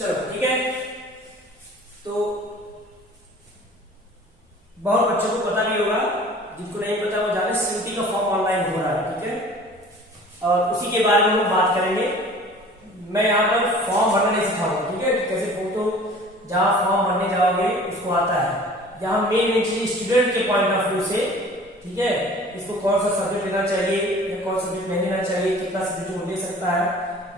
चलो ठीक है। तो बहुत बच्चों को पता नहीं होगा, जिनको नहीं पता वो जाने सीयूटी का फॉर्म ऑनलाइन हो रहा है, ठीक है। और उसी के बारे में हम बात करेंगे। मैं यहाँ पर फॉर्म भरना नहीं सिखाऊंगा, ठीक है। कैसे फोटो जहाँ फॉर्म भरने जाओगे उसको आता है, यहाँ मेन स्टूडेंट के पॉइंट ऑफ व्यू से, ठीक है। इसको कौन सा सब्जेक्ट लेना चाहिए या कौन सा सब्जेक्ट नहीं लेना चाहिए, कितना सब्जेक्ट वो ले सकता है,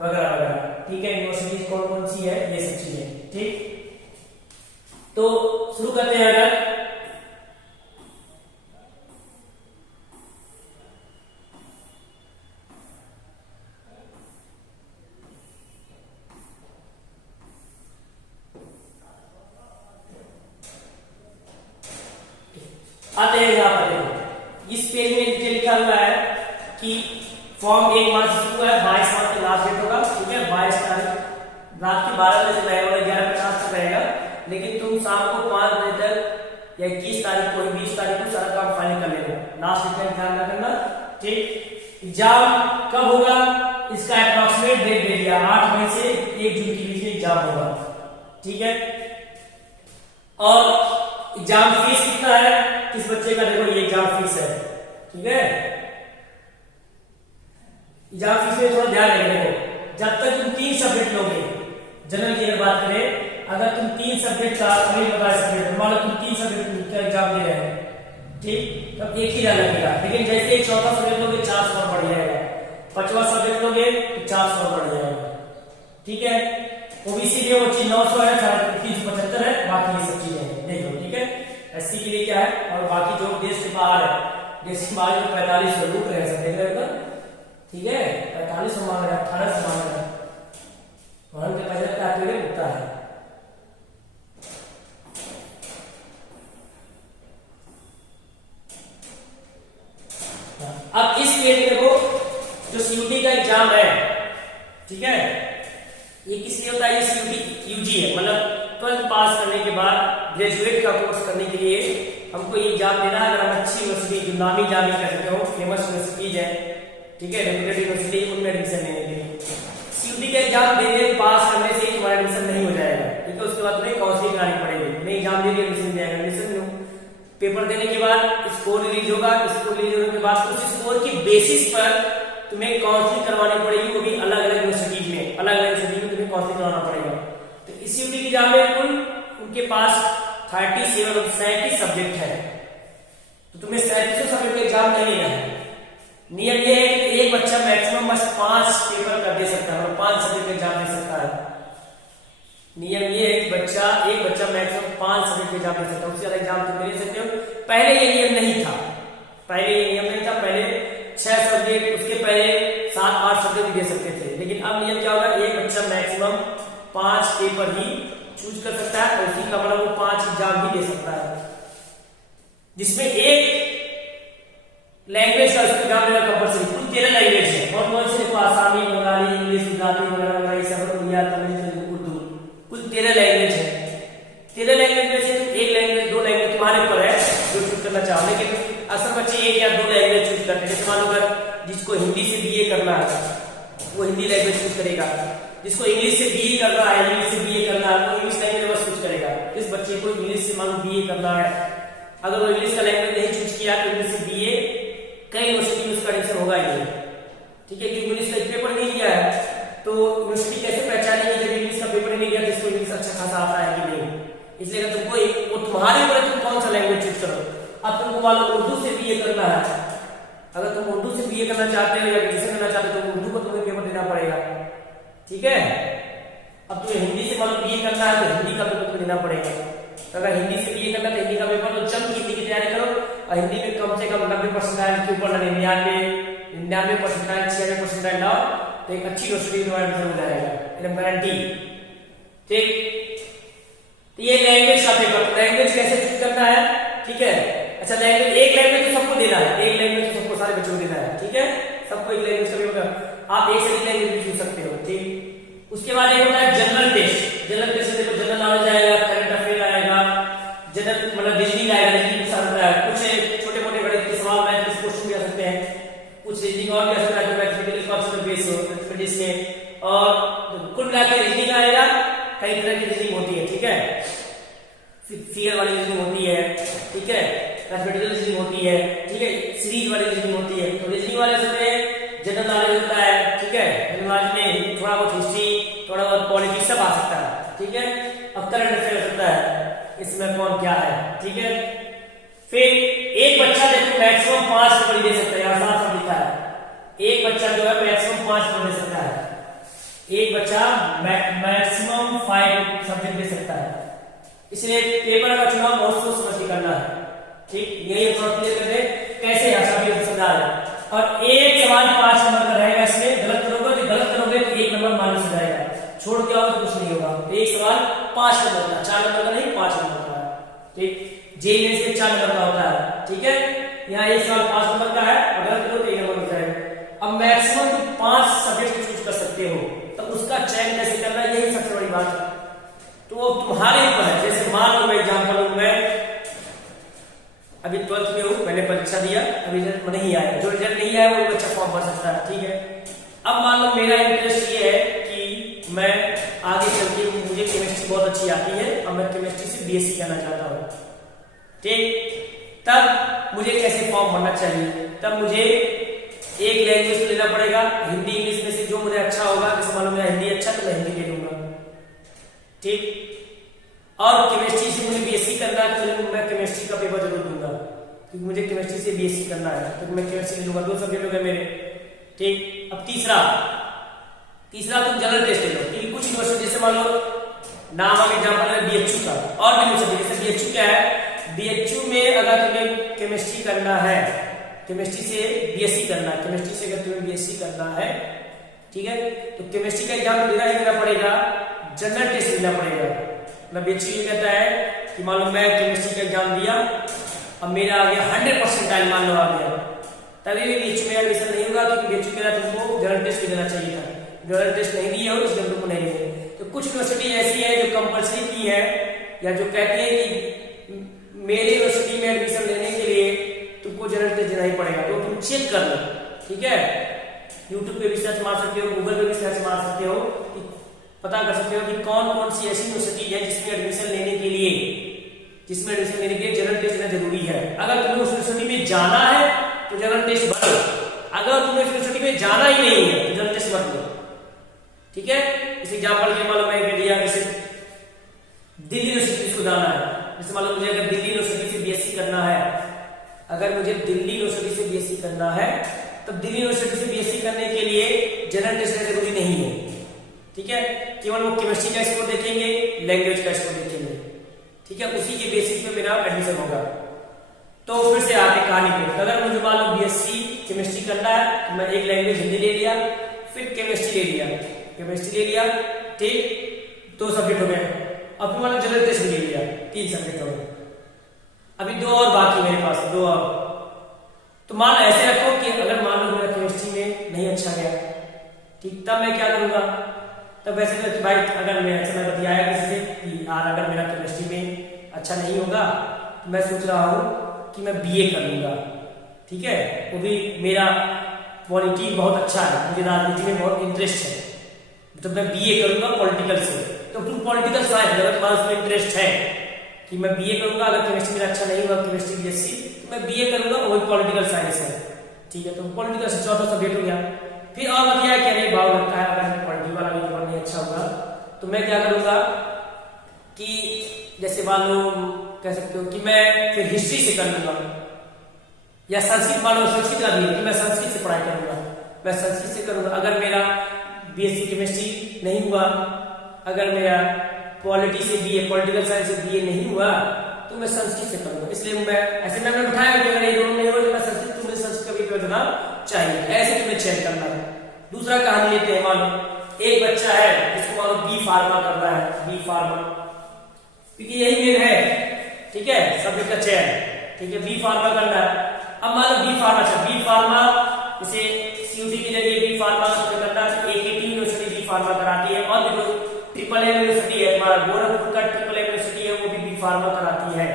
वगैरह वगैरह, ठीक है। यूनिवर्सिटी कौन कौन सी है, ये सब चीजें, ठीक। तो शुरू करते हैं। अगर आते हैं यहाँ पर, देखो इस पेज में नीचे लिखा हुआ है कि फॉर्म 1 मार्च से शुरू है, 22 मार्च का लास्ट डेट होगा, ठीक है। 22 तारीख रात के 12 बजे रहेगा और 11:50 तक रहेगा। लेकिन तुम शाम को 5 बजे तक या 21 तारीख को 20 तारीख को सारा काम फाइनल कर लेना, लास्ट डेट का ध्यान रखना, ठीक। एग्जाम कब होगा इसका अप्रोक्सीमेट डेट दे दिया, 8 मई से 1 जून के बीच में एग्जाम होगा, ठीक है। और एग्जाम फीस कितना है किस बच्चे का, देखो ये एग्जाम फीस है, ठीक है। एग्जाम फीस में थोड़ा ध्यान रखना, देखो जब तक तुम 3 सब्जेक्ट लोगे, जनरल की अगर बात करें, अगर तुम 3 सब्जेक्ट का सब्जेक्ट मान लो तुम 3 सब्जेक्ट का एग्जाम दे रहे हैं, ठीक, तब एक ही लगेगा। लेकिन जैसे एक चौथा सब्जेक्ट लोगे 400 बढ़ जाएगा, 5वां सब्जेक्ट लोगे तो 400 बढ़ जाएगा, ठीक है। ओबीसी के वो चीज 900 है, 375 है, बाकी ये सब चीजें देख लो, ठीक है। एससी के लिए क्या है, और बाकी जो देश के बाहर है, देश के बाहर 45 लूट रहे हैं, देख रहे हो, ठीक है। 45 मांग रहे हैं, 18 मांग रहे हैं, वहां के पैसे का पेड़ उगता है। अब इस पेज में देखो जो सीयूटी का एग्जाम है, ठीक है, ये किस लिए होता है, ये सीयूटी यूजी है, मतलब 12th पास करने के बाद ग्रेजुएट का कोर्स करने के लिए हमको ये एग्जाम देना है। अगर हम अच्छी यूनिवर्सिटी जो नामी जामी करते हो, फेमस यूनिवर्सिटीज है, ठीक है, रेपुटेड यूनिवर्सिटी, उनमें एडमिशन लेने के लिए सीयूटी का एग्जाम देने पास करने से तुम्हारा एडमिशन नहीं हो जाएगा, ठीक है। उसके बाद तुम्हें काउंसलिंग करानी पड़ेगी, नहीं एग्जाम दे दिया एडमिशन जाएगा, एडमिशन लो। पेपर देने के बाद स्कोर रिलीज होगा, स्कोर रिलीज होने के बाद उस स्कोर की बेसिस पर तुम्हें काउंसलिंग करवानी पड़ेगी, वो भी अलग अलग यूनिवर्सिटीज में, अलग अलग यूनिवर्सिटी में तुम्हें काउंसलिंग करवाना पड़ेगा। तो इस सीयूटी के एग्जाम में कुल उनके पास 37 सब्जेक्ट है, तो तुम्हें 37 सब्जेक्ट का एग्जाम नहीं लेना है। नियम ये है कि एक बच्चा मैक्सिमम बस 5 पेपर कर दे सकता है, 5 सब्जेक्ट का एग्जाम दे सकता है। नियम ये है कि एक बच्चा मैक्सिमम 5 सब्जेक्ट का एग्जाम दे सकता है, उससे ज्यादा एग्जाम तुम दे सकते हो। पहले ये नियम नहीं था, पहले 6 सब्जेक्ट, उसके पहले 7-8 सब्जेक्ट दे सकते थे। लेकिन अब नियम क्या होगा, एक बच्चा मैक्सिमम 5 पेपर ही चूज कर सकता है, और उसी का मतलब वो 5 एग्जाम भी दे सकता है, जिसमें एक लैंग्वेज का उसको एग्जाम देना कंपलसरी। कुल 13 लैंग्वेज है, और कौन से देखो, आसामी, बंगाली, इंग्लिश, गुजराती वगैरह ये सब, उड़िया, तमिल, तेलुगु, उर्दू, कुल 13 लैंग्वेज है। 13 लैंग्वेज में से एक लैंग्वेज, 2 लैंग्वेज तुम्हारे ऊपर है जो चूज करना चाहो। लेकिन अक्सर बच्चे 1 या 2 लैंग्वेज चूज करते हैं। जैसे मान लो अगर जिसको हिंदी से बीए करना है वो हिंदी लैंग्वेज चूज करेगा, जिसको इंग्लिश से बीए करना है, इंग्लिश से बीए करना है तो इंग्लिश लैंग्वेज बस चूज करेगा। जिस बच्चे को इंग्लिश से मान लो बीए करना है, अगर वो इंग्लिश का लैंग्वेज नहीं चूज किया तो इंग्लिश से बीए कई यूनिवर्सिटी में उसका एडमिशन होगा ही नहीं, ठीक है। क्योंकि इंग्लिश का पेपर नहीं लिया है, तो यूनिवर्सिटी कैसे पहचानेगी जब इंग्लिश का पेपर नहीं लिया तो इसको इंग्लिश अच्छा खासा आता है कि नहीं। इसलिए तुमको वो तुम्हारे ऊपर तुम कौन सा लैंग्वेज चूज करो। अब तुमको मान लो उर्दू से बीए करना है, अगर तुम उर्दू से बीए करना चाहते हो या ग्रेजुएशन करना चाहते हो तो उर्दू को तुम्हें पेपर देना पड़ेगा, ठीक है। अब तुम्हें हिंदी से मान लो बीए करना है तो हिंदी का पेपर तुम्हें देना पड़ेगा। अगर हिंदी से बीए करना है तो हिंदी का पेपर तो जम हिंदी की तैयारी करो, और हिंदी में कम से कम 90% के ऊपर 99% 96% लाओ, तो एक अच्छी यूनिवर्सिटी में एडमिशन हो जाएगा, एकदम गारंटी, ठीक। तो ये लैंग्वेज का पेपर, लैंग्वेज कैसे चूज करना है, ठीक है। अच्छा, लैंग्वेज एक लैंग्वेज तो सबको देना है, एक लैंग्वेज तो सबको सारे बच्चों को देना है, ठीक है। सबको एक लैंग्वेज का पेपर, आप एक से एक लैंग्वेज भी चूज सकते हो, ठीक। उसके बाद एक होता है जनरल टेस्ट। जनरल टेस्ट में देखो जनरल नॉलेज आएगा, करंट अफेयर आएगा, जनरल मतलब रीजनिंग आएगा, रीजनिंग के साथ है कुछ छोटे मोटे गणित के सवाल, मैथ के क्वेश्चन भी आ सकते हैं, कुछ रीजनिंग और भी आ सकता है जो मैथमेटिकल कॉन्सेप्ट बेस हो जिसमें, और कुल मिलाकर रीजनिंग आएगा, कई तरह की रीजनिंग होती है, ठीक है, फिगर वाली रीजनिंग होती है, ठीक है, मैथमेटिकल रीजनिंग होती है, ठीक है, सीरीज वाली रीजनिंग होती है। तो रीजनिंग वाले में जनरल नॉलेज होता है, ठीक है, जनरल नॉलेज में थोड़ा बहुत हिस्ट्री, थोड़ा बहुत पॉलिटिक्स सब आ सकता है, ठीक है। अब करंट अफेयर होता है, इसमें कौन क्या है, ठीक है। फिर एक बच्चा देखो मैक्सिमम 5 नंबर दे सकता है, यहां साफ लिखा है, एक बच्चा जो है मैक्सिमम 5 नंबर दे सकता है, एक बच्चा मैक्सिमम 5 सब्जेक्ट दे सकता है। इसलिए पेपर का चुनाव बहुत सोच समझ के करना है, ठीक, यही हम क्लियर कर दे कैसे आसानी से समझा है। और एक सवाल 5 नंबर का रहेगा, इसमें गलत करोगे तो गलत करोगे तो 1 नंबर माइनस हो जाएगा, छोड़ के आओ तो कुछ नहीं होगा। तो एक सवाल 5 नंबर का, 4 नंबर का नहीं, 5 नंबर का है, ठीक। जेईई से 4 नंबर का होता है, ठीक है। यहाँ एक सवाल 5 नंबर का है, अगर करो तो 1 नंबर हो जाएगा। अब मैक्सिमम तुम 5 सब्जेक्ट चूज कर सकते हो, तो उसका चयन कैसे करना, यही सबसे बड़ी बात है। तो वो तुम्हारे ऊपर है। जैसे मान लो मैं एग्जाम्पल हूं, मैं अभी 12th में हूं, मैंने परीक्षा दिया, अभी रिजल्ट नहीं आया, जो रिजल्ट नहीं आया वो बच्चा फॉर्म भर सकता है, ठीक है। अब मान लो मेरा इंटरेस्ट ये है कि मैं आगे चल के मुझे केमिस्ट्री बहुत अच्छी आती है और मैं केमिस्ट्री से बीएससी करना चाहता हूँ, ठीक। तब मुझे कैसे फॉर्म भरना चाहिए, तब मुझे एक लैंग्वेज तो लेना पड़ेगा, हिंदी इंग्लिश में से जो मुझे अच्छा होगा। जैसे मान लो मेरा हिंदी अच्छा तो मैं हिंदी ले लूंगा, ठीक। और केमिस्ट्री से मुझे बीएससी करना है तो मैं केमिस्ट्री का पेपर जरूर दूंगा, क्योंकि मुझे केमिस्ट्री से बीएससी करना है, तो मैं केमिस्ट्री ले लूंगा। 2 सब्जेक्ट हो गए मेरे, ठीक। अब तीसरा तुम जनरल टेस्ट ले लो, क्योंकि कुछ यूनिवर्सिटी जैसे मान लो नाम आगे एग्जाम्पल है बीएचयू का, और भी यूनिवर्सिटी जैसे बीएचयू क्या है, बीएचयू में अगर तुम्हें केमिस्ट्री करना है, केमिस्ट्री से बीएससी करना है, केमिस्ट्री से अगर तुम्हें बीएससी करना है, ठीक है, तो केमिस्ट्री का एग्जाम देना ही देना पड़ेगा, जनरल टेस्ट देना पड़ेगा। मतलब बीएचयू ये कहता है कि मान लो मैं केमिस्ट्री का एग्जाम दिया, अब मेरा आ गया 100% मान लो आ गया, तभी भी बीएचयू में एडमिशन नहीं होगा, क्योंकि बीएचयू के लिए तुमको जनरल टेस्ट भी देना चाहिए था, जनरल टेस्ट नहीं दिया हो इसलिए तुमको नहीं दिए। तो कुछ यूनिवर्सिटी ऐसी है जो कंपल्सरी की है, या जो कहती है कि मेरे यूनिवर्सिटी में एडमिशन लेने के लिए तुमको जनरल टेस्ट देना ही पड़ेगा, तो तुम चेक कर लो, ठीक है। यूट्यूब पे भी सर्च मार सकते हो, गूगल पे भी सर्च मार सकते हो, पता कर सकते हो कि कौन कौन सी ऐसी यूनिवर्सिटी है जिसमें एडमिशन लेने के लिए जनरल टेस्ट देना जरूरी है। अगर तुम्हें उस यूनिवर्सिटी में जाना है तो जनरल टेस्ट भरो, अगर तुम्हें उस यूनिवर्सिटी में जाना ही नहीं है तो जनरल टेस्ट मत लो, ठीक है। इस एग्जाम्पल के मालूम मैं दिया, जैसे दिल्ली यूनिवर्सिटी को जाना है, जैसे मान लो मुझे अगर दिल्ली यूनिवर्सिटी से बीएससी करना है, अगर मुझे दिल्ली यूनिवर्सिटी से बीएससी करना है, तब दिल्ली यूनिवर्सिटी से बीएससी करने के लिए जनरल टेस्ट जरूरी नहीं है, ठीक है। केवल वो केमिस्ट्री का स्कोर देखेंगे, लैंग्वेज का स्कोर देखेंगे, ठीक है, उसी के बेसिस पे मेरा एडमिशन होगा। तो फिर से आगे कहानी पे, अगर मुझे मान लो बीएससी केमिस्ट्री करना है तो मैं एक लैंग्वेज हिंदी ले लिया, फिर केमिस्ट्री ले लिया, ठीक, 2 सब्जेक्ट हो गए। अब मैंने जनरल टेस्ट ले लिया, 3 सब्जेक्ट हो गए, अभी 2 और बाकी मेरे पास, 2 और। तो मान ऐसे रखो कि अगर मान लो मेरा केमिस्ट्री में नहीं अच्छा गया, ठीक, तब मैं क्या करूंगा, तब वैसे तो भाई अगर मैं ऐसा मैं बताया किसी से कि यार अगर मेरा केमिस्ट्री में अच्छा नहीं होगा तो मैं सोच रहा हूँ कि मैं बीए कर लूंगा, ठीक है, वो भी मेरा पॉलिटी बहुत अच्छा है, मुझे राजनीति में बहुत इंटरेस्ट है, तो मैं बीए करूंगा पॉलिटिकल से। तो तुम पॉलिटिकल साइंस अगर तुम्हारा उसमें इंटरेस्ट है कि मैं बीए करूंगा, अगर केमिस्ट्री मेरा अच्छा नहीं हुआ केमिस्ट्री बीएससी, तो मैं बीए करूंगा, वही पॉलिटिकल साइंस है, ठीक है। तो पॉलिटिकल से 4था सब्जेक्ट हो गया। फिर और बताया कि अरे भाव लगता है अगर पॉलिटिकल वाला भी नहीं अच्छा होगा तो मैं क्या करूंगा कि जैसे मान लो कह सकते हो कि मैं फिर हिस्ट्री से कर लूंगा, या संस्कृत, मान लो संस्कृत का भी कि मैं संस्कृत से पढ़ाई करूंगा, मैं संस्कृत से करूंगा। अगर मेरा बीएससी केमिस्ट्री नहीं हुआ, अगर मेरा पॉलिटी से बीए, पॉलिटिकल साइंस से बीए नहीं हुआ, तो मैं संस्कृत से करूंगा। इसलिए मैं ऐसे मैंने उठाया कि अगर ये दोनों नहीं हो तो मैं संस्कृत, तुम्हें संस्कृत का भी करना चाहिए, ऐसे तुम्हें चयन करना है। दूसरा कहानी लेते हैं, मान लो एक बच्चा है जिसको मान लो बी फार्मा करना है, बी फार्मा, क्योंकि यही मेन है, ठीक है, सब्जेक्ट का चयन, ठीक है, बी फार्मा करना है। अब मान लो बी फार्मा जैसे सीयूटी के जरिए बी फार्मा करना है, एकेटी यूनिवर्सिटी बी फार्मा कराती है, और भी ट्रिपल एम यूनिवर्सिटी है हमारा गोरखपुर का, ट्रिपल एम यूनिवर्सिटी है, वो भी बी फार्मा कराती है,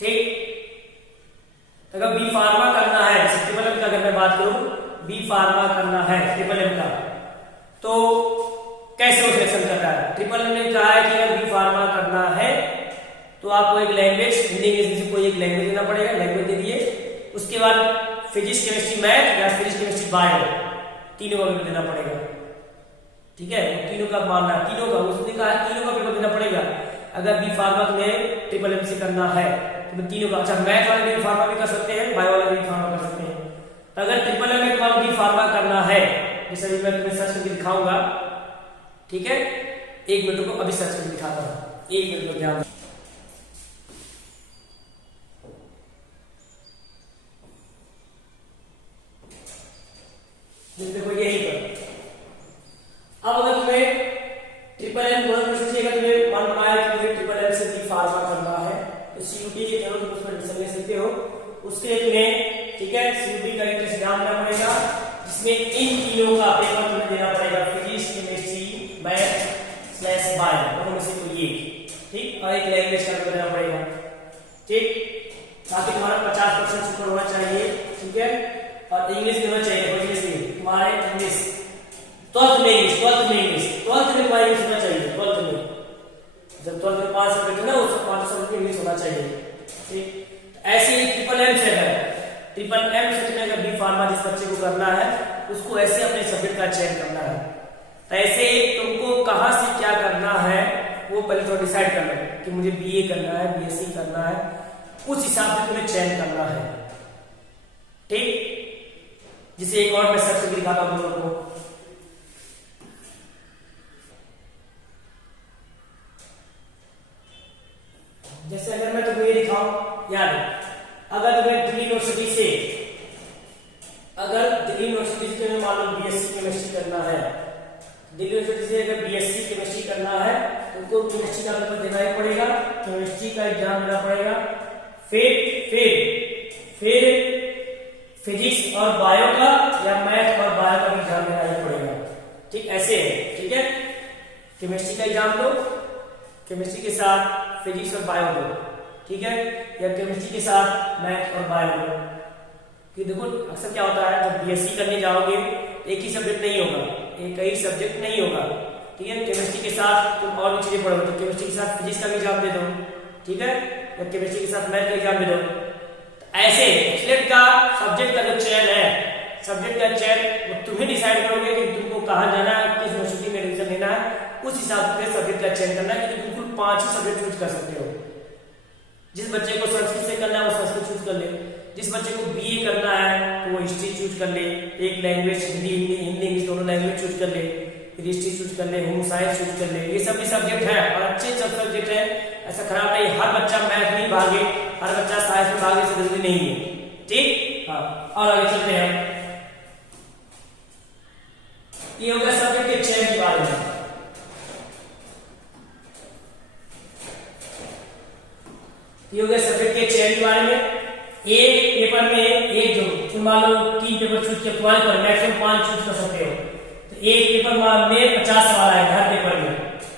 ठीक। अगर बी फार्मा करना है, जैसे ट्रिपल एम का अगर मैं बात करूं, बी फार्मा करना है ट्रिपल एम का, तो कैसे वो सिलेक्शन करता है। ट्रिपल एम ने कहा है कि अगर बी फार्मा करना है तो आपको एक लैंग्वेज, हिंदी इंग्लिश में कोई एक लैंग्वेज देना पड़ेगा, लैंग्वेज दे दिए। उसके बाद फिजिक्स केमिस्ट्री मैथ या फिजिक्स केमिस्ट्री बायो, तीनों का पेपर देना पड़ेगा। ठीक है, तीनों का मानना, तीनों का, उसने कहा तीनों का पेपर देना पड़ेगा। अगर बी फार्मा तुम्हें ट्रिपल एम से करना है तो तीनों का, अच्छा मैथ वाले बी फार्मा भी कर सकते हैं, बायो वाले बी फार्मा कर सकते हैं। तो अगर ट्रिपल एम में तुम्हारा बी फार्मा करना है, जैसे अभी मैं तुम्हें सर्च करके दिखाऊंगा, ठीक है, एक मिनट को अभी सर्च करके दिखाता हूँ, एक मिनट को ध्यान। देखो यही पर, अब अगर तुम्हें ट्रिपल एम यूनिवर्सिटी, अगर तुम्हें मन बनाया कि मुझे ट्रिपल एम से बी फार्मा करना है तो सीयूटी के थ्रू तुम उसमें एडमिशन ले सकते हो। उसके लिए तुम्हें, ठीक है, सीयूटी का एंट्रेंस एग्जाम देना पड़ेगा, जिसमें इन तीनों का पेपर तुम्हें देना पड़ेगा, physics chemistry math slash bio, दोनों में से कोई एक, ठीक, और एक लैंग्वेज का पेपर देना पड़ेगा, ठीक, ताकि तुम्हारा 50% ऊपर होना चाहिए, ठीक है, और इंग्लिश में होना चाहिए, इंग्लिश में तुम्हारे इंग्लिश 12th में इंग्लिश, 12th में इंग्लिश, 12th में तुम्हारा इंग्लिश होना चाहिए, 12th में, जब 12th में 5 सब्जेक्ट है ना, उस 5 सब्जेक्ट में इंग्लिश होना चाहिए, ठीक। ऐसे ही ट्रिपल एम से है, ट्रिपल एम से तुम्हें अगर बी फार्मा जिस बच्चे को करना है उसको ऐसे अपने सब्जेक्ट का चयन करना है। तो ऐसे तुमको कहां से क्या करना है वो पहले थोड़ा डिसाइड करना है कि मुझे बीए करना है, बीएससी करना है, उस हिसाब से तुम्हें चयन करना है, ठीक। जिसे एक और मैं सर्च करके दिखाता हूं तुम लोग को। जैसे अगर मैं तुम्हें ये दिखाऊं, याद है, अगर तुम्हें दिल्ली यूनिवर्सिटी से, अगर दिल्ली यूनिवर्सिटी से तुम्हें मान लो बीएससी केमिस्ट्री करना है, दिल्ली यूनिवर्सिटी से अगर बीएससी केमिस्ट्री करना है तो उनको केमिस्ट्री का पेपर देना ही पड़ेगा, केमिस्ट्री का एग्जाम देना पड़ेगा, फिर फिजिक्स और बायो का या मैथ और बायो का एग्जाम देना ही पड़ेगा, ठीक, ऐसे है, ठीक है। केमिस्ट्री का एग्जाम दो, केमिस्ट्री के साथ फिजिक्स और बायो दो, ठीक है, या केमिस्ट्री के साथ मैथ और बायो दो। कि देखो अक्सर क्या होता है, जब बीएससी करने जाओगे एक ही सब्जेक्ट नहीं होगा, एक कई सब्जेक्ट नहीं होगा, ठीक है। केमिस्ट्री के साथ तुम और भी चीजें पढ़ोगे, तो केमिस्ट्री के साथ फिजिक्स का भी एग्जाम दे दो, ठीक है, या केमिस्ट्री के साथ मैथ का एग्जाम दे दो। ऐसे सब्जेक्ट का जो चयन है, सब्जेक्ट का चयन वो तुम्हें डिसाइड करोगे कि तुमको कहाँ जाना है, किस यूनिवर्सिटी में एडमिशन लेना है, उस हिसाब से सब्जेक्ट का चयन करना है। कि बिल्कुल 5 ही सब्जेक्ट चूज कर सकते हो। जिस बच्चे को संस्कृत से करना है वो संस्कृत चूज कर ले, जिस बच्चे को बीए करना है तो वो हिस्ट्री चूज कर ले, एक लैंग्वेज हिंदी इंग्लिश दोनों लैंग्वेज चूज कर ले, फिर हिस्ट्री चूज कर ले, होम साइंस चूज कर ले। ये सब भी सब्जेक्ट है और अच्छे सब्जेक्ट है, ऐसा खराब नहीं। हर बच्चा मैथ में भागे, हर बच्चा साइंस में भागे, से जरूरी नहीं है, ठीक। हाँ, और आगे चलते हैं। ये हो गया सब्जेक्ट के चयन के बारे में। ये हो गया सब्जेक्ट के चयन के बारे में। एक पेपर में एक जो मान लो 3 पेपर चूज किया, तुम्हारे पर मैक्सिमम 5 चूज कर सकते हो। तो एक पेपर में 50 सवाल आए हर पेपर में।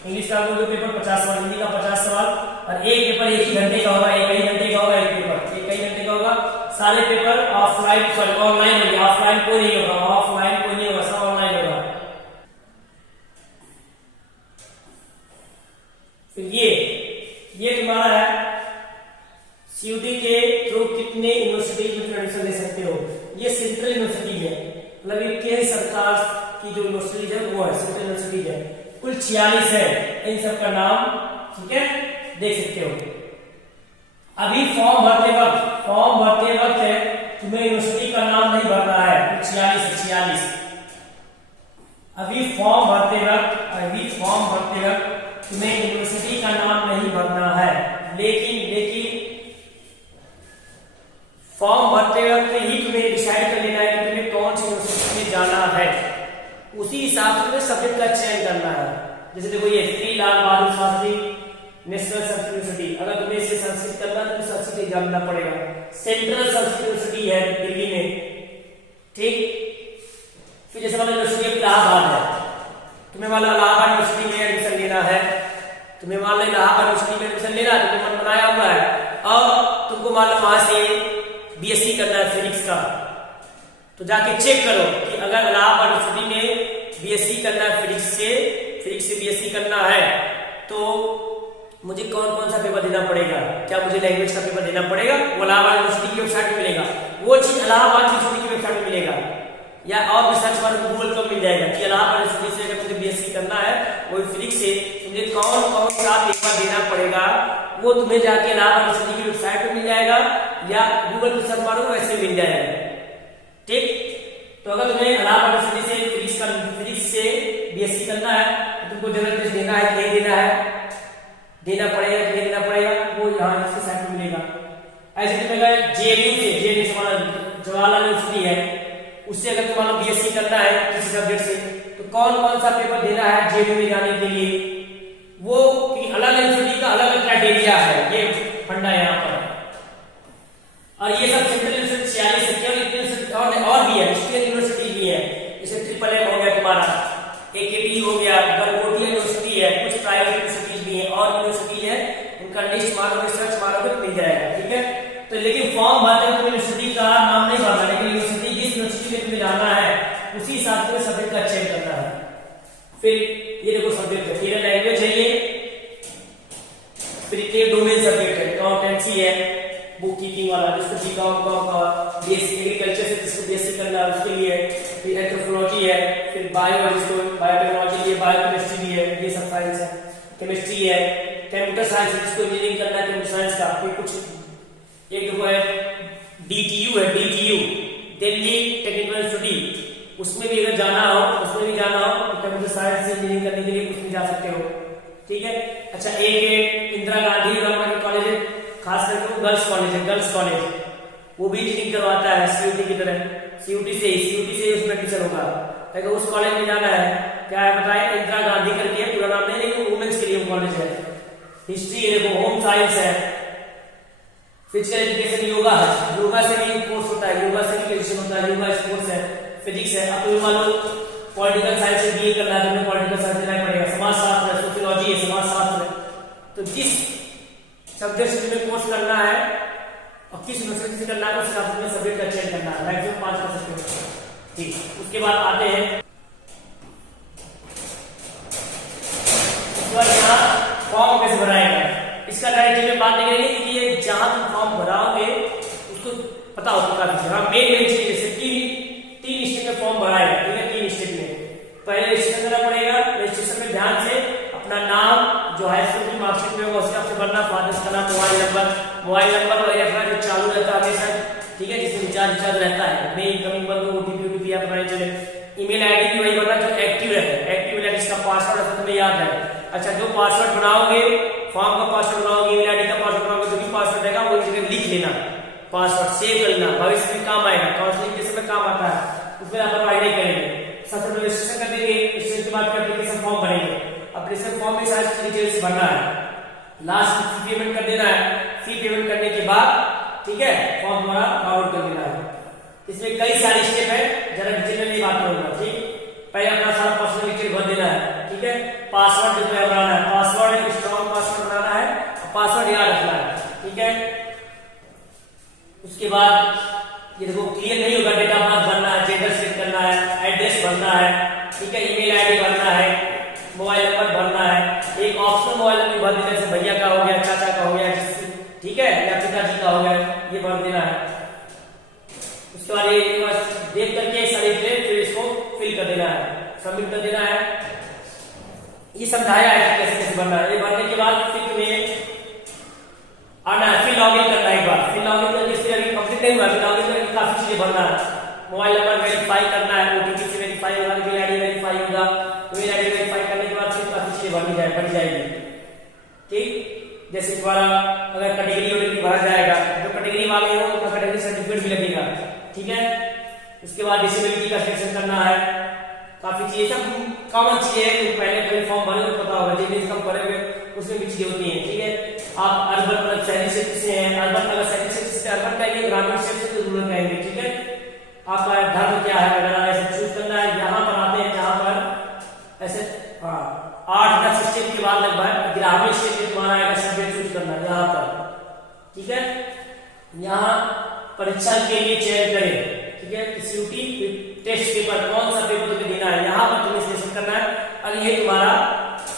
इंग्लिश का पेपर 50 सवाल, हिंदी का 50 सवाल, और एक पेपर एक ही घंटे का होगा, एक ही घंटे का होगा, एक पेपर एक ही घंटे का होगा। सारे पेपर ऑफलाइन सॉरी ऑनलाइन होंगे, ऑफलाइन कोई नहीं होगा, ऑफलाइन कोई नहीं होगा, सब ऑनलाइन होगा। फिर ये तुम्हारा है सीयूटी के थ्रू कितने यूनिवर्सिटी में एडमिशन ले सकते हो। ये सेंट्रल यूनिवर्सिटी है, मतलब ये केंद्र सरकार की जो यूनिवर्सिटी है वो है, सेंट्रल यूनिवर्सिटी है। कुल 46 है, इन सब का नाम, ठीक है, देख सकते हो। अभी फॉर्म भरते वक्त है तुम्हें यूनिवर्सिटी का नाम नहीं भरना है, 46। अभी फॉर्म भरते वक्त तुम्हें यूनिवर्सिटी का नाम नहीं भरना है, लेकिन फॉर्म भरते वक्त ही तुम्हें डिसाइड कर लेना है कि तुम्हें कौन सी यूनिवर्सिटी में जाना है। उसी हिसाब से तुम्हें सब्जेक्ट का चयन करना है। जैसे देखो ये श्री लाल बहादुर शास्त्री नेशनल संस्कृत यूनिवर्सिटी, अगर तुम्हें इसे संस्कृत करना है तो संस्कृत एग्जाम देना पड़ेगा। सेंट्रल संस्कृत यूनिवर्सिटी है दिल्ली में, ठीक। फिर जैसे मान लो यूनिवर्सिटी इलाहाबाद है, तुम्हें मान लो इलाहाबाद यूनिवर्सिटी में एडमिशन लेना है, तुम्हें मान लो इलाहाबाद यूनिवर्सिटी में एडमिशन लेना है, तुम्हें मन बनाया हुआ है, और तुमको मान लो वहां से बीएससी करना है फिजिक्स का, तो जाके चेक करो कि अगर इलाहाबाद यूनिवर्सिटी में बीएससी करना है फिजिक्स फिजिक्स से बीएससी करना है तो मुझे कौन कौन सा पेपर देना पड़ेगा, क्या मुझे लैंग्वेज का पेपर देना पड़ेगा, वो इलाहाबाद यूनिवर्सिटी की वेबसाइट में मिलेगा, वो चीज इलाहाबाद यूनिवर्सिटी की वेबसाइट में मिलेगा, या और भी सर्च मारो गूगल पर मिल जाएगा कि इलाहाबाद यूनिवर्सिटी से अगर मुझे बीएससी करना है वो फिजिक्स से मुझे कौन कौन सा पेपर देना पड़ेगा, वो तुम्हें जाके इलाहाबाद यूनिवर्सिटी की वेबसाइट पे मिल जाएगा या गूगल पर सर्च मारो वैसे मिल जाएगा। ठीक, तो अगर तुम्हें इलाहाबाद यूनिवर्सिटी से फिजिक्स से बीएससी करना है तो तुमको जनरल टेस्ट देना है, नहीं देना है, देना पड़ेगा, नहीं देना पड़ेगा, वो यहाँ इसके साइड में मिलेगा। ऐसे तुम्हें जेएनयू से जवाहरलाल यूनिवर्सिटी है, उससे अगर तुम्हारा बीएससी करना है किसी सब्जेक्ट से तो कौन कौन सा पेपर देना है जेएनयू में जाने के लिए, वो अलग यूनिवर्सिटी का अलग अलग क्राइटेरिया है, ये फंडा है यहाँ पर। और ये सब सेंट्रल यूनिवर्सिटी 46 और भी है, स्टेट यूनिवर्सिटी भी है, जैसे ट्रिपल एम हो गया तुम्हारा, एकेटी हो गया, गलगोटिया यूनिवर्सिटी है, कुछ प्राइवेट यूनिवर्सिटीज भी है और यूनिवर्सिटी है, उनका लिस्ट मारोगे सर्च मारोगे तो मिल जाएगा। ठीक है, तो लेकिन फॉर्म भरते हुए यूनिवर्सिटी का नाम नहीं भरना, लेकिन यूनिवर्सिटी जिस यूनिवर्सिटी में तुम्हें जाना है उसी हिसाब से सब्जेक्ट का चयन करना है। फिर ये देखो सब्जेक्ट है, फिर लैंग्वेज है ये, फिर ये डोमेन सब्जेक्ट है, अकाउंटेंसी है, बुक कीपिंग वाला जिसको बीकॉम का बीएससी एग्रीकल्चर से जिसको बीएससी करना है उसके लिए, फिर एंथ्रोपोलॉजी है, फिर बायो जिसको बायोटेक्नोलॉजी है, बायोकेमिस्ट्री भी है, ये सब साइंस है, केमिस्ट्री है, कंप्यूटर साइंस जिसको इंजीनियरिंग करना है कंप्यूटर साइंस का, फिर कुछ एक वो है डीटीयू है, डीटीयू दिल्ली टेक्निकल इंस्टीट्यूट, उसमें भी अगर जाना हो कंप्यूटर साइंस से इंजीनियरिंग करने के लिए उसमें जा सकते हो। ठीक है, अच्छा एक इंदिरा गांधी गवर्नमेंट कॉलेज है, खास करके गर्ल्स कॉलेज है, गर्ल्स कॉलेज वो भी इंजीनियरिंग करवाता है सीयूटी की तरह, सीयूटी से उसमें एडमिशन होगा। अगर उस कॉलेज में जाना है, क्या है बताए, इंदिरा गांधी करके पूरा नाम नहीं, लेकिन वुमेन्स के लिए कॉलेज है, हिस्ट्री है, देखो होम साइंस है, फिजिकल एजुकेशन योगा है, योगा से भी कोर्स होता है, योगा से भी एजुकेशन होता है, योगा स्पोर्ट्स है, फिजिक्स है। अब तुम मान लो पॉलिटिकल साइंस से बीए करना है, तुम्हें पॉलिटिकल साइंस लेना पड़ेगा, समाजशास्त्र है, सोशियोलॉजी है, समाजशास्त्र है, तो जिस सब्जेक्ट से तुम्हें कोर्स करना है और किस यूनिवर्सिटी से करना है उस हिसाब से सब्जेक्ट का चयन करना है, मैक्सिमम 5 कर सकते हो। ठीक, उसके बाद आते हैं यहाँ फॉर्म कैसे भराएगा, इसका डायरेक्टली में बात नहीं करेंगे क्योंकि ये जहां तुम फॉर्म भराओगे उसको पता होगा काफी। हाँ, मेन चीज जैसे तीन स्टेप में फॉर्म भराएगा। ठीक है, 3 स्टेप में पहले रजिस्ट्रेशन करना पड़ेगा, रजिस्ट्रेशन में ध्यान से अपना नाम जो हाई स्कूल की मार्कशीट में होगा उसके आपसे भरना, फादर्स का नाम, मोबाइल नंबर वगैरह जो चालू रहता है हमेशा, ठीक है, जिसमें रिचार्ज रहता है, मैं इनकमिंग बंद ओटीपी आप पता चले, ईमेल आईडी भी वही भरना जो एक्टिव रहता है, एक्टिव रहता है, जिसका पासवर्ड है तुम्हें याद है। अच्छा, जो पासवर्ड बनाओगे, फॉर्म का पासवर्ड बनाओगे, ईमेल आईडी का पासवर्ड बनाओगे, जो भी पासवर्ड रहेगा वो जगह लिख लेना, पासवर्ड सेव कर लेना, भविष्य में काम आएगा, काउंसलिंग के समय काम आता है, उसमें लापरवाही नहीं करेंगे। सबसे पहले रजिस्ट्रेशन कर देंगे, रजिस्ट्रेशन के बाद एप्लीकेशन फॉर्म भरेंगे, एप्लीकेशन फॉर्म में सारी डिटेल्स भरना है, लास्ट में फी पेमेंट कर देना है, फी पेमेंट करने के बाद ठीक है फॉर्म द्वारा डाउनलोड कर देना है। इसमें कई सारे स्टेप है, जरा डिटेल में बात करूंगा। ठीक, पहले अपना सारा पर्सनल डिटेल भर देना है, ठीक है, पासवर्ड जो है बनाना है, पासवर्ड एक स्ट्रॉन्ग पासवर्ड बनाना है, पासवर्ड याद रखना है। ठीक है, उसके बाद ये देखो क्लियर नहीं होगा, डेट ऑफ बर्थ भरना है, जेंडर सेट करना है, एड्रेस भरना है, ठीक है, ईमेल आईडी भरना है, मोबाइल नंबर भरना है, एक ऑप्शनल मोबाइल नंबर भर देना, जैसे भैया का हो गया, चाचा का हो गया, ठीक है, या पिताजी का हो गया, ये भर देना है। उसके बाद ये देख करके सारी डिटेल फिर इसको फिल कर देना है, सबमिट कर देना है। ये समझाया है कैसे कैसे भरना है। ये भरने के बाद फिर तुम्हें आना है, फिर लॉगिन करना है एक बार, फिर लॉगिन करके फिर अभी कंप्लीट नहीं हुआ, फिर लॉगिन करके काफी चीजें भरना है, मोबाइल नंबर वेरीफाई करना है, ओटीपी से वेरीफाई होगा, ईमेल आईडी वेरीफाई होगा, ईमेल आईडी वेरीफाई करने के बाद फिर काफी चीजें भरी जाएगी। ठीक, जैसे तुम्हारा अगर कैटेगरी भरा जाएगा, जो कैटेगरी वाले हो उनका कैटेगरी सर्टिफिकेट भी लगेगा। ठीक है, उसके बाद डिसेबिलिटी का सेक्शन करना है, काफी चीजें, सब कॉमन चीजें हैं, तो पहले कभी फॉर्म भरे तो पता होगा, जिन इनकम भरे उसमें भी चीजें होती हैं। ठीक है, आप अर्बन शहरी क्षेत्र से हैं, अर्बन अगर शहरी क्षेत्र से अर्बन कहेंगे, ग्रामीण क्षेत्र से तो रूरल कहेंगे। ठीक है, आपका धर्म क्या है वगैरह ऐसे चूज करना है। यहाँ पर आते हैं जहाँ पर ऐसे 8-10 स्टेप के बाद लगभग ग्रामीण स्टेप में तुम्हारा आएगा सब्जेक्ट चूज करना यहाँ पर। ठीक है, यहाँ परीक्षा के लिए चयन करें। ठीक है, सीयूटी टेस्ट पेपर कौन सा पेपर तुम्हें देना है, यहाँ पर तुम्हें सिलेक्शन करना है। और ये तुम्हारा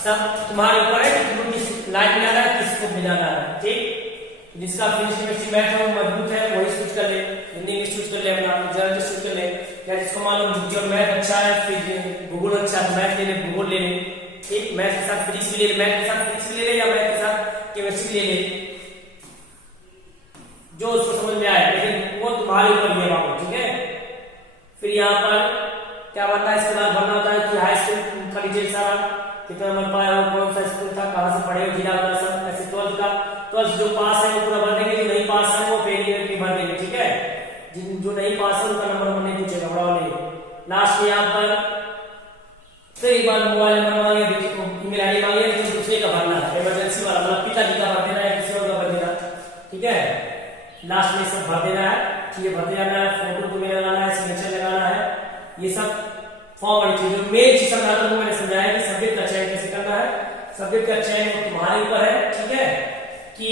सब तुम्हारे ऊपर है कि तुमको किस लाइन में आना है, किसको मिलाना है। ठीक, जिसका फिजिक्स केमिस्ट्री मैथ है वो मजबूत है वही स्विच कर ले, हिंदी में स्विच कर ले, अपना जनरल स्विच कर ले। या जिसको मान लो हिंदी और मैथ अच्छा है, फिर भूगोल अच्छा है, मैथ ले ले, भूगोल ले ले। ठीक, मैथ के साथ फिजिक्स भी ले ले, मैथ के साथ फिजिक्स भी ले ले, या मैथ के साथ केमिस्ट्री ले ले, जो उसको समझ में आए, लेकिन वो तुम्हारे ऊपर ही है बाबू। ठीक है, फिर यहाँ पर क्या बनता है, इसके बाद भरना होता है कि हाई स्कूल का डिटेल सारा, कितना नंबर पाया हो, कौन सा स्कूल था, कहाँ से पढ़े हो, जिला वाला सब, ऐसे 12th का। 12th जो पास है वो पूरा भर देंगे, जो नहीं पास है वो फेल भी भर देंगे। ठीक है, जो नहीं पास है उनका नंबर हमने पूछेगा, बड़ा नहीं। लास्ट में यहाँ पर कई बार मोबाइल नंबर मांगे, ईमेल आईडी मांगे, लेकिन दूसरे का भरना है, इमरजेंसी वाला, मतलब पिताजी का भर देना है, किसी और का भर देना। ठीक है, लास्ट में सब भर देना है, ठीक है, भर देना है, फोटो तुम्हें लगाना है, सिग्नेचर लगाना है, ये सब फॉर्म वाली चीज। जो मेन चीज समझा था मैंने समझाया कि सब्जेक्ट का चयन कैसे करना है। सब्जेक्ट का चयन तुम्हारे ऊपर है। ठीक है, कि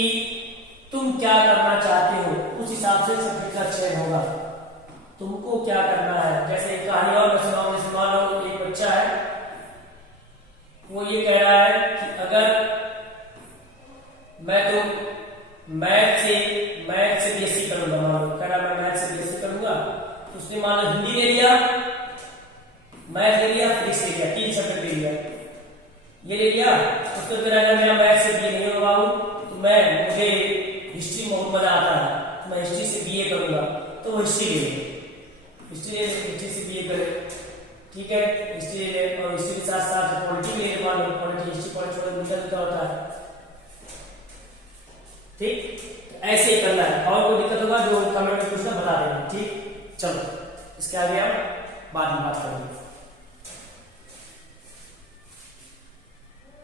तुम क्या करना चाहते हो, उस हिसाब से सब्जेक्ट का चयन होगा, तुमको क्या करना है। जैसे एक कहानी और मैं सुनाऊं, जैसे मान लो एक बच्चा है, वो ये कह रहा है कि अगर मैं तो मैथ से बीएससी करूंगा, मान लो कह रहा मैं मैथ से बीएससी करूंगा, तो उसने मान लो हिंदी ले लिया, मैथ ले लिया, फिजिक्स ले लिया, 3 सब्जेक्ट ले लिया, ये ले लिया। उसको कह रहा है मेरा मैथ से बीए नहीं होगा, तो मुझे हिस्ट्री में बहुत मजा आता है, तो मैं हिस्ट्री से बीए करूंगा, तो वो हिस्ट्री ले ले, हिस्ट्री से बीए करे। ठीक है, हिस्ट्री ले ले, और हिस्ट्री के साथ साथ पॉलिटी ले ले, मान लो पॉलिटी, हिस्ट्री पॉलिटी मिलता होता है। ठीक, ऐसे ही करना है, और कोई दिक्कत होगा जो कमेंट में पूछना बता देना। ठीक, चलो इसके आगे हम बाद में बात करेंगे।